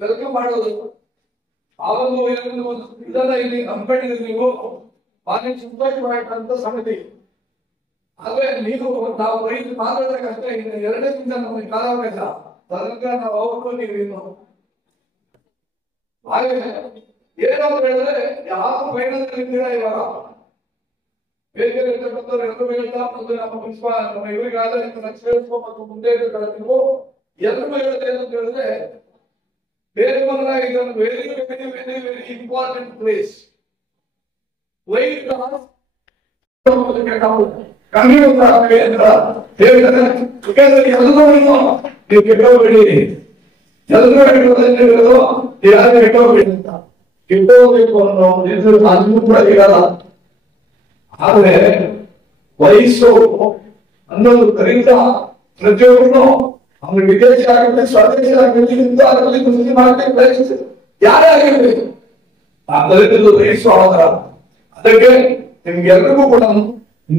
Welcome ಮಾಡೋದು. ಆ ಒಂದು ಇದನ್ನ ಇಲ್ಲಿ ಹಮ್ಮಿಕೊಂಡಿದ್ರೆ ನೀವು ಭಾರಿ ಸಂತೋಷವಾಗಿರ್ತಕ್ಕಂಥ ಸಮಿತಿ. ಆದ್ರೆ ನೀವು ನಾವು ರೈತರು ಮಾತಾಡಬೇಕಷ್ಟೇ. ಇನ್ನು 2 ದಿನ ನಮಗೆ ಕಾಲಾವಕಾಶ, ತದನಂತರ ನಾವು ಅವ್ರಿಗೂ ನೀವು ಇನ್ನು ಹಾಗೆ ಏನೋ ಹೇಳಿದ್ರೆ ಯಾವ ಪಯಣದಲ್ಲಿದ್ದೀರಾ ಇವಾಗ ಬೇರೆ ಇರ್ತಕ್ಕಂಥವ್ರು ಎಲ್ಲರೂ ಹೇಳ್ತಾ ಒಂದು ನಮ್ಮ ಪ್ರಿನ್ಸಿಪಾಲ್ ನಮ್ಮ ಇವರಿಗಾದ್ರೆ ಸೇರಿಸ್ಕೊ ಮತ್ತು ಮುಂದೆ ನೀವು ಎಲ್ಲರೂ ಹೇಳೋದು ಏನಂತ ಹೇಳಿದ್ರೆ ಬೇರೆಯವರ ಇದೊಂದು very very very very important place. ನೀವು ಕೆಟ್ಟೋಗ್ಬೇಡಿ, ಎಲ್ಲರೂ ಹೇಳೋದು ಯಾರು ಕೆಟ್ಟೋಗ್ಬೇಡಿ ಅಂತ. ಕೆಟ್ಟೋಗ್ಬೇಕು ಅನ್ನೋ ಅದು ಕೂಡ ಇರಲ್ಲ. ಆದ್ರೆ ವಯಸ್ಸು ಅನ್ನೋದು ಕರೀತ ಪ್ರತಿಯೊಬ್ಬರು ಅವ್ನು ವಿದೇಶ ಆಗಲಿ ಸ್ವದೇಶ ಆಗಲಿ ಹಿಂದೂ ಆಗಲಿ ಮುಸ್ಲಿಂ ಆಗಲಿ ಯಾರೇ ಆಗಿರ್ಬೇಕು ಆ ದಲಿತರು ವಯಸ್ಸು ಆಗ. ಅದಕ್ಕೆ ನಿಮ್ಗೆಲ್ರಿಗೂ ಕೂಡ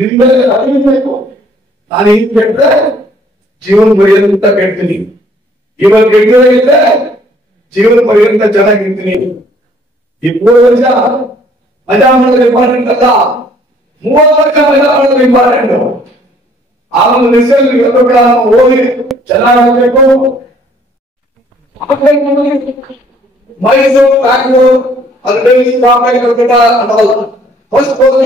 ನಿಮ್ಮ ಅರಿಬೇಕು. ನಾನು ಈಗ ಕೆಟ್ಟರೆ ಜೀವನ ಪರ್ಯಂತ ಕೆಡ್ತೀನಿ, ಇವಾಗ ಕೆಟ್ಟದೇ ಇದ್ರೆ ಜೀವನ ಪರ್ಯಂತ ಚೆನ್ನಾಗಿರ್ತೀನಿ. ಈ 3 ವರ್ಷ ಮಜಾ ಮಾಡೋದು ಇಂಪಾರ್ಟೆಂಟ್ ಅಲ್ಲ, 30 ವರ್ಷ ಮಜಾ ಮಾಡೋದು ಇಂಪಾರ್ಟೆಂಟ್. ಆ ಒಂದು ದಿಸೆಯಲ್ಲಿ ಎಲ್ಲರೂ ಕೂಡ ಓದಿ ಚೆನ್ನಾಗಬೇಕು. ಮೈಸೂರು ಬ್ಯಾಂಗ್ಳೂರು ಅದರಲ್ಲಿ ಅನ್ನೋದು ಫಸ್ಟ್ ಹೋದ್ರು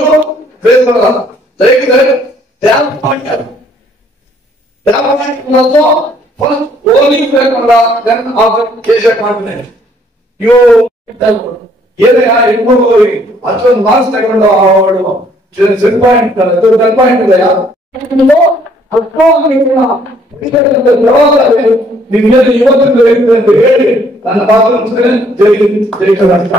ನೀವು ಏನೇ ಹೆಣ್ಮಗು ಅಷ್ಟೊಂದು ಮಾರ್ಕ್ಸ್ ತಗೊಂಡು ಅವಳು 10 ಪಾಯಿಂಟ್ ಇದೆಯಾ ನಿಮ್ಗೆ ಇವತ್ತು ಹೇಳಿ ನನ್ನ ಭಾಗವಹಿಸ್ತೇನೆ. ಜೈ ಜೈ Karnataka.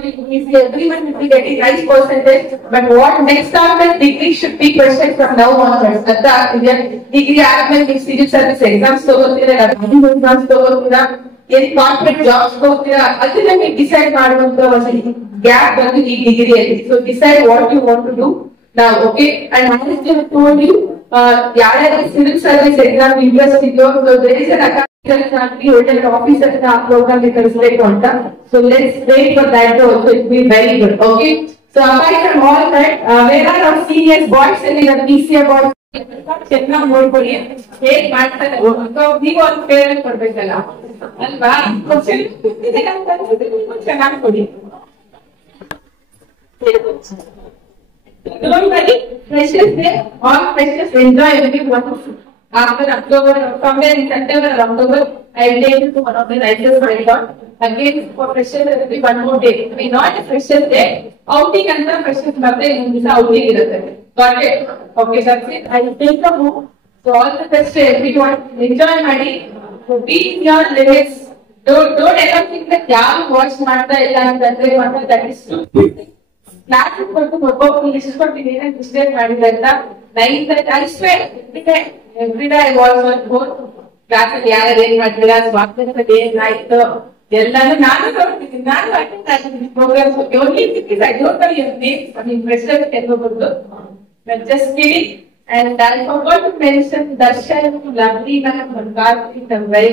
Everyone will be getting right percentage, but what next after degree should be questioned from now onwards. That degree admin civil service exams ತಗೋತೀರಾ, exams ತಗೋತೀರಾ, ಏನ್ ಕಾರ್ಪೊರೇಟ್ ಜಾಬ್ಸ್ ತಗೋತೀರಾ, ಅದನ್ನ ನೀವು ಡಿಸೈಡ್ ಮಾಡುವಂತ ಒಂದು ಗ್ಯಾಪ್ ಬಂದು ಈ ಡಿಗ್ರಿಯಲ್ಲಿ. So decide what you want to do now, okay? And I have told you, ಯಾರ್ಯಾರು civil service exam interest ಇದೆಯೋ, so there is an account officer program ಕಳಿಸಬೇಕು ಅಂತ. So let's wait for that also. It will be very good. Okay. So apart from all that, where are our seniors boys and the PCA boys? ಚೆನ್ನಾಗಿ ನೋಡ್ಕೊಳ್ಳಿ ಹೇಗ್ ಮಾಡ್ತಾರೆ. ನೀವು ಒಂದು parent ಕೊಡ್ಬೇಕಲ್ಲ ಅಲ್ವಾ? ಚೆನ್ನಾಗಿ ಕೊಡಿ. Don't worry, freshers day, all freshers enjoy every wonderful. After October, somewhere in September or October, I will take you to one of the writers for a lot. Again, for freshers, there will be one more day. It will be not a freshers day. Outing and the freshers birthday is outing. Got it? Okay, that's it. I will take a move. So all the best to everyone. Enjoy money. So be in your limits. Don't ever think that yaar watch marta illa antandre marta. That is stupid. Class ಕೊಟ್ಟು ಒಬ್ಬೊಬ್ಬರು ಇಷ್ಟಪಟ್ಟು ಏನೇ mistake ಮಾಡಿದ್ರಂತ 9th I swear every day I was on board class ಅಲ್ಲಿ ಯಾರು ಏನ್ ಮಾಡಿದ್ರ ಸ್ವಾಗತ ಏನಾಯ್ತು ಎಲ್ಲಾನು ನಾನು ನೋಡ್ತಿದ್ದೀನಿ. ನಾನು ಅಟೆಂಡ್ ಆಗಿದ್ದೀನಿ programs. Only because I don't know your name. I mean president ಎನ್ನುವುದು just kidding. And I forgot to mention Darshan, Lavli ma'am, Karthik, and very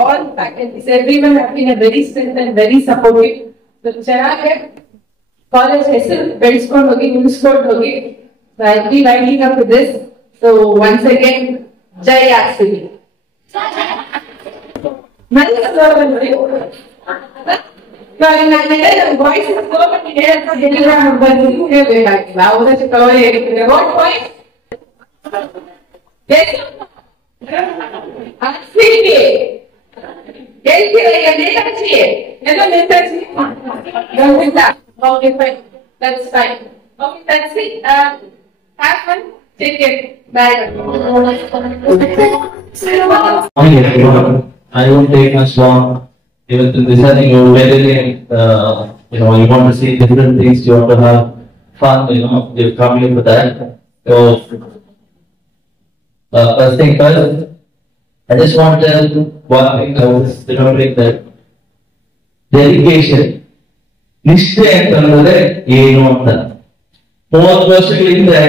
all faculties. Everyone have been a very strength and very supportive. So ಚೆನ್ನಾಗಿ college ಹೆಸರು ಬೆಳೆಸ್ಕೊಂಡು ಹೋಗಿ ಮುಗಿಸ್ಕೊಂಡು ಹೋಗಿ. So I'll be winding up with this. So once again, Jai RCB. ನನ್ನ voice ಹೇಳ್ಬೇಕಾಗಿಲ್ಲ. ಅವರಷ್ಟು cover ಹೇಳ್ತಿದ್ರೆ what voice ಹೇಳ್ತೀರಾ ಈಗ ನೇತಾಜಿ ಎಲ್ಲ Netaji. Okay, fine. That's fine. Okay, that's it. Have fun. Take care. Bye. I won't take much long. Even this, I think you're very, you want to see different things. You want to have fun. You're coming for that. So First thing first, I just want to tell one thing. I was remembering that dedication. ನಿಷ್ಠೆ ಅಂತಂದ್ರೆ ಏನು ಅಂತ 30 ವರ್ಷಗಳ ಹಿಂದೆ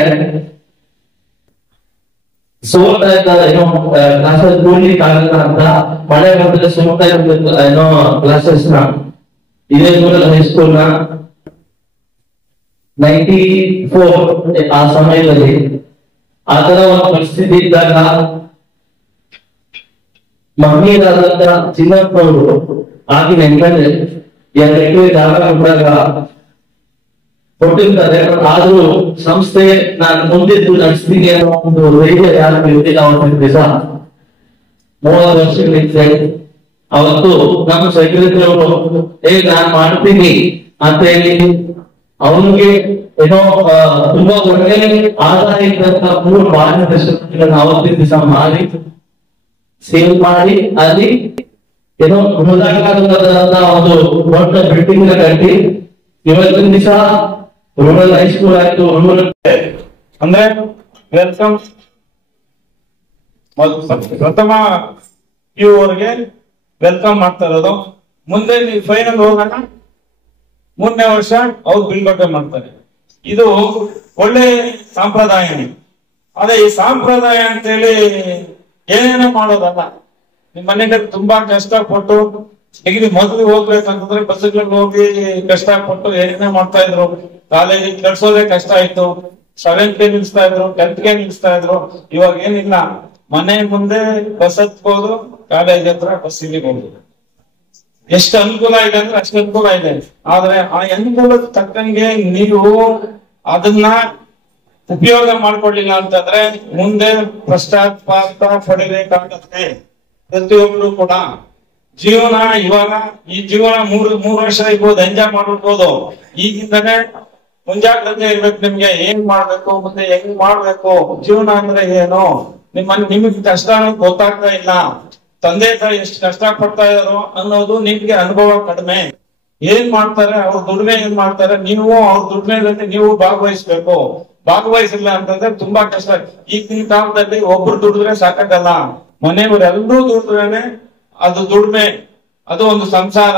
ಸೋಲ್ತಾ ಇದ್ದ ಏನೋ classes ಕೂಡ್ಲಿಕ್ಕೆ ಆಗಲ್ಲ ಅಂತ ಮಳೆ ಬಂದ್ರೆ ಸೋಲ್ತಾ ಇರ್ಬೇಕು ಏನೋ ಕ್ಲಾಸಸ್ ನ ಇದೇ ಸ್ಕೂಲ್ ಹೈಸ್ಕೂಲ್ ನ 94 ಆ ಸಮಯದಲ್ಲಿ ಆ ತರ ಒಂದು ಪರಿಸ್ಥಿತಿ ಇದ್ದಾಗ ಮಹನೀಯರಾದಂತ ಚಿನ್ನಪ್ಪನವರು ಆಗಿನ ಎಂಬಲ್ಲಿ ಎರಡು ಜಾಗ ಕೊಟ್ಟಾಗ ಕೊಟ್ಟಿರ್ತಾರೆ. ಆದ್ರೂ ಸಂಸ್ಥೆ ನಾನು ಮುಂದಿದ್ದು ನಡೆಸ್ತೀನಿ ಅನ್ನೋ ಒಂದು ಧೈರ್ಯ ಯಾರು ಇರುತ್ತಿಲ್ಲ. ಅವತ್ತಿನ ದಿವಸ 30 ವರ್ಷಗಳಿಂದ ಅವತ್ತು ನಮ್ಮ ಸೆಕ್ರೆಟರಿ ಅವರು ನಾನ್ ಮಾಡ್ತೀನಿ ಅಂತ ಹೇಳಿ ಅವನಿಗೆ ಏನೋ ತುಂಬಾ ಒಳ್ಳೆ ಆದಾಯ ಇದ್ದಂತ 3 ಮಾರ್ಗದರ್ಶನಗಳನ್ನು ಅವತ್ತಿನ ದಿವಸ ಮಾಡಿ ಸೇವ್ ಮಾಡಿ ಅಲ್ಲಿ ಏನೋ ಮುದಾಗದಂತ ಒಂದು ದೊಡ್ಡ ಬಿಲ್ಡಿಂಗ್ ಕಟ್ಟಿ ಇವತ್ತಿನ ದಿವಸ ರೂರಲ್ ಹೈಸ್ಕೂಲ್ ಆಯ್ತು. ರೂರಲ್ ಅಂದ್ರೆ ವೆಲ್ಕಮ್ ಪ್ರಥಮ ಅವ್ರಿಗೆ ವೆಲ್ಕಮ್ ಮಾಡ್ತಾ ಇರೋದು. ಮುಂದೆ ನೀವು ಫೈನಲ್ ಹೋಗೋಣ 3ನೇ ವರ್ಷ ಅವ್ರು ಬಿಲ್ಗಟ್ಟೆ ಮಾಡ್ತಾರೆ. ಇದು ಒಳ್ಳೆ ಸಂಪ್ರದಾಯ. ಅದೇ ಈ ಸಂಪ್ರದಾಯ ಅಂತೇಳಿ ಏನೇನೋ ಮಾಡೋದಲ್ಲ. ನಿಮ್ ಮನೆಗೆ ತುಂಬಾ ಕಷ್ಟಪಟ್ಟು ಡಿಗ್ರಿ ಮೊದಲು ಹೋಗ್ಬೇಕಂತಂದ್ರೆ ಬಸ್ಗಳಲ್ಲಿ ಹೋಗಿ ಕಷ್ಟಪಟ್ಟು ಏನೇನೇ ಮಾಡ್ತಾ ಇದ್ರು. ಕಾಲೇಜಿಗೆ ಕಳ್ಸೋದೇ ಕಷ್ಟ ಆಯ್ತು. 7th ಗೆ ನಿಲ್ಸ್ತಾ ಇದ್ರು, 10th ಗೆ ನಿಲ್ಸ್ತಾ ಇದ್ರು. ಇವಾಗ ಏನಿಲ್ಲ, ಮನೆ ಮುಂದೆ ಬಸ್ ಹತ್ಬೋದು, ಕಾಲೇಜ್ ಹತ್ರ ಬಸ್ ಇಳಿಬಹುದು. ಎಷ್ಟು ಅನುಕೂಲ ಇದೆ ಅಂದ್ರೆ ಅಷ್ಟು ಅನುಕೂಲ ಇದೆ. ಆದ್ರೆ ಆ ಅನುಕೂಲದ ತಕ್ಕಂಗೆ ನೀವು ಅದನ್ನ ಉಪಯೋಗ ಮಾಡ್ಕೊಳ್ಳಿಲ್ಲ ಅಂತಂದ್ರೆ ಮುಂದೆ ಪಶ್ಚಾತ್ತಾಪ ಪಡಿಬೇಕಾಗತ್ತೆ. ಪ್ರತಿಯೊಬ್ರು ಕೂಡ ಜೀವನ ಇವಾಗ ಈ ಜೀವನ ಮೂರು ವರ್ಷ ಇರ್ಬೋದು, ಎಂಜಾಯ್ ಮಾಡ್ಬಿಡ್ಬೋದು. ಈಗಿಂದನೇ ಮುಂಜಾಗ್ರತೆ ಇರ್ಬೇಕು. ನಿಮ್ಗೆ ಏನ್ ಮಾಡ್ಬೇಕು, ಮುಂದೆ ಹೆಂಗ್ ಮಾಡ್ಬೇಕು, ಜೀವನ ಅಂದ್ರೆ ಏನು, ನಿಮಗ್ ಕಷ್ಟ ಅನ್ನೋದು ಗೊತ್ತಾಗ್ತಾ ಇಲ್ಲ. ತಂದೆ ತಾಯಿ ಎಷ್ಟು ಕಷ್ಟ ಪಡ್ತಾ ಇದಾರೋ ಅನ್ನೋದು ನಿಮ್ಗೆ ಅನುಭವ ಕಡಿಮೆ. ಏನ್ ಮಾಡ್ತಾರೆ, ಅವ್ರ ದುಡಿಮೆ ಏನ್ ಮಾಡ್ತಾರೆ, ನೀವು ಅವ್ರ ದುಡಿಮೆದಲ್ಲಿ ನೀವು ಭಾಗವಹಿಸ್ಬೇಕು. ಭಾಗವಹಿಸಿಲ್ಲ ಅಂತಂದ್ರೆ ತುಂಬಾ ಕಷ್ಟ. ಈಗಿನ ಕಾಲದಲ್ಲಿ ಒಬ್ರು ದುಡಿದ್ರೆ ಸಾಕಾಗಲ್ಲ, ಮನೆಯವರೆಲ್ಲರೂ ದುಡಿದ್ರೇನೆ ಅದು ದುಡಿಮೆ, ಅದು ಒಂದು ಸಂಸಾರ.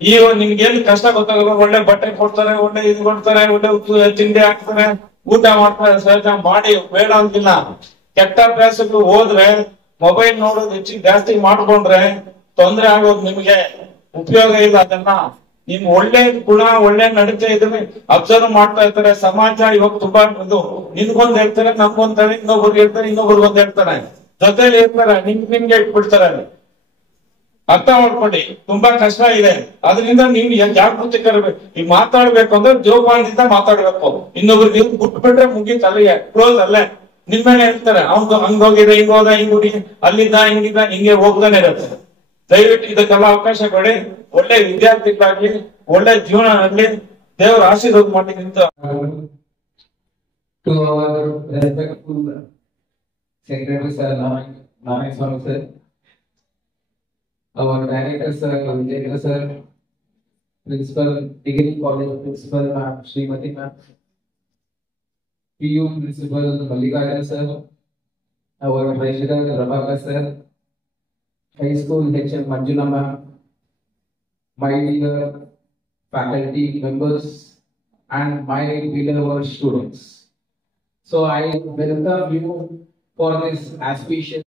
ಈಗ ನಿಮ್ಗೇನ್ ಕಷ್ಟ ಗೊತ್ತಾಗಲ್ಲ. ಒಳ್ಳೆ ಬಟ್ಟೆ ಕೊಡ್ತಾರೆ, ಒಳ್ಳೆ ಇದು ಕೊಡ್ತಾರೆ, ಒಳ್ಳೆ ತಿಂಡಿ ಹಾಕ್ತಾರೆ, ಊಟ ಮಾಡ್ತಾರೆ, ಸಹಜ ಮಾಡಿ ಬೇಡ ಅಂತಿಲ್ಲ. ಕೆಟ್ಟ ಅಭ್ಯಾಸಕ್ಕೆ ಹೋದ್ರೆ, ಮೊಬೈಲ್ ನೋಡೋದು ಹೆಚ್ಚಿಗೆ ಜಾಸ್ತಿ ಮಾಡ್ಕೊಂಡ್ರೆ ತೊಂದ್ರೆ ಆಗೋದು ನಿಮ್ಗೆ. ಉಪಯೋಗ ಇಲ್ಲ. ಅದನ್ನ ನಿಮ್ ಒಳ್ಳೆ ಗುಣ, ಒಳ್ಳೆ ನಡತೆ ಇದನ್ನ ಅಬ್ಸರ್ವ್ ಮಾಡ್ತಾ ಇರ್ತಾರೆ. ಸಮಾಜ ಇವಾಗ ತುಂಬಾ ನಿನ್ಗೊಂದ್ ಹೇಳ್ತಾರೆ, ನಮ್ಗೊಂದ್ ಇನ್ನೊಬ್ರಿಗೆ ಹೇಳ್ತಾರೆ, ಇನ್ನೊಬ್ರಿಗೆ ಒಂದ್ ಹೇಳ್ತಾರೆ, ಜೊತೆಲಿ ಇರ್ತಾರೆ, ನಿಮ್ಗೆ ಇಟ್ಬಿಡ್ತಾರೆ. ಅರ್ಥ ಮಾಡ್ಕೊಳ್ಳಿ, ತುಂಬಾ ಕಷ್ಟ ಇದೆ. ಅದರಿಂದ ನೀವು ಜಾಗೃತಿಕರಬೇಕು. ಈಗ ಮಾತಾಡ್ಬೇಕು ಅಂದ್ರೆ ಜೋಪಾನದಿಂದ ಮಾತಾಡ್ಬೇಕು. ಇನ್ನೊಬ್ರು ನೀವು ಬಿಟ್ಬಿಟ್ರೆ ಮುಗೀತು, ಅಲ್ಲಿಗೆ ಕ್ಲೋಸ್. ಅಲ್ಲೇ ನಿಮ್ಮೇಲೆ ಹೇಳ್ತಾರೆ, ಅವ್ನು ಹಂಗೋಗಿದೆ, ಹಿಂಗೋದ, ಹಿಂಗುಡಿ, ಅಲ್ಲಿದ್ದ, ಹಿಂಗಿದ್ದ, ಹಿಂಗೆ ಹೋಗ್ತಾನೆ ಇರುತ್ತೆ. ದಯವಿಟ್ಟು ಇದಕ್ಕೆಲ್ಲ ಅವಕಾಶ ಕೊಡಿ. ಒಳ್ಳೆ ವಿದ್ಯಾರ್ಥಿಗಳಾಗ್ಲಿ, ಒಳ್ಳೆ ಜೀವನ ಆಗ್ಲಿ, ದೇವರ ಆಶೀರ್ವಾದ ಮಾಡ್ಲಿಕ್ಕಿಂತ to our respectful Secretary Sir Nanak Swami Sir, our Director Sir Vijay Sir, Principal Degree College Principal Ma'am Srimati Ma'am, PU Principal Mallikarjun Sir, our Treasurer Prabhakar Sir, High School HM Manjula Ma'am, my dear faculty members and my beloved students. So I welcome you for this auspicious